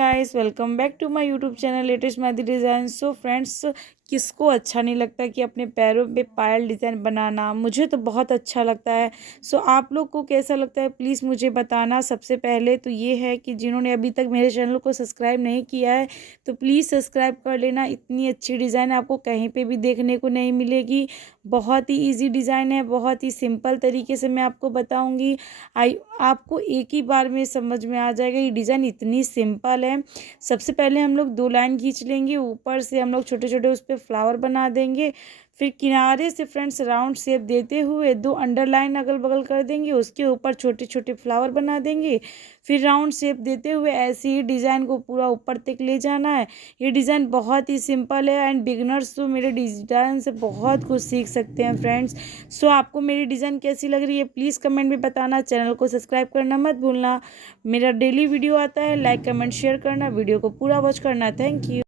Guys, welcome back to my YouTube channel latest mehndi design. So friends, किसको अच्छा नहीं लगता कि अपने पैरों पे पायल डिज़ाइन बनाना। मुझे तो बहुत अच्छा लगता है। सो आप लोग को कैसा लगता है प्लीज़ मुझे बताना। सबसे पहले तो ये है कि जिन्होंने अभी तक मेरे चैनल को सब्सक्राइब नहीं किया है तो प्लीज़ सब्सक्राइब कर लेना। इतनी अच्छी डिज़ाइन आपको कहीं पर भी देखने को नहीं मिलेगी। बहुत ही ईजी डिज़ाइन है, बहुत ही सिंपल तरीके से मैं आपको बताऊँगी। आपको एक ही बार में समझ में आ जाएगा। ये डिज़ाइन इतनी सिंपल है। सबसे पहले हम लोग 2 लाइन खींच लेंगे, ऊपर से हम लोग छोटे छोटे उस पर फ्लावर बना देंगे। फिर किनारे से फ्रेंड्स राउंड शेप देते हुए 2 अंडरलाइन अगल बगल कर देंगे, उसके ऊपर छोटे छोटे फ्लावर बना देंगे। फिर राउंड शेप देते हुए ऐसे ही डिज़ाइन को पूरा ऊपर तक ले जाना है। ये डिज़ाइन बहुत ही सिंपल है एंड बिगनर्स तो मेरे डिज़ाइन से बहुत कुछ सीख सकते हैं फ्रेंड्स। सो आपको मेरी डिज़ाइन कैसी लग रही है प्लीज़ कमेंट में बताना। चैनल को सब्सक्राइब करना मत भूलना। मेरा डेली वीडियो आता है, लाइक कमेंट शेयर करना, वीडियो को पूरा वॉच करना। Thank you.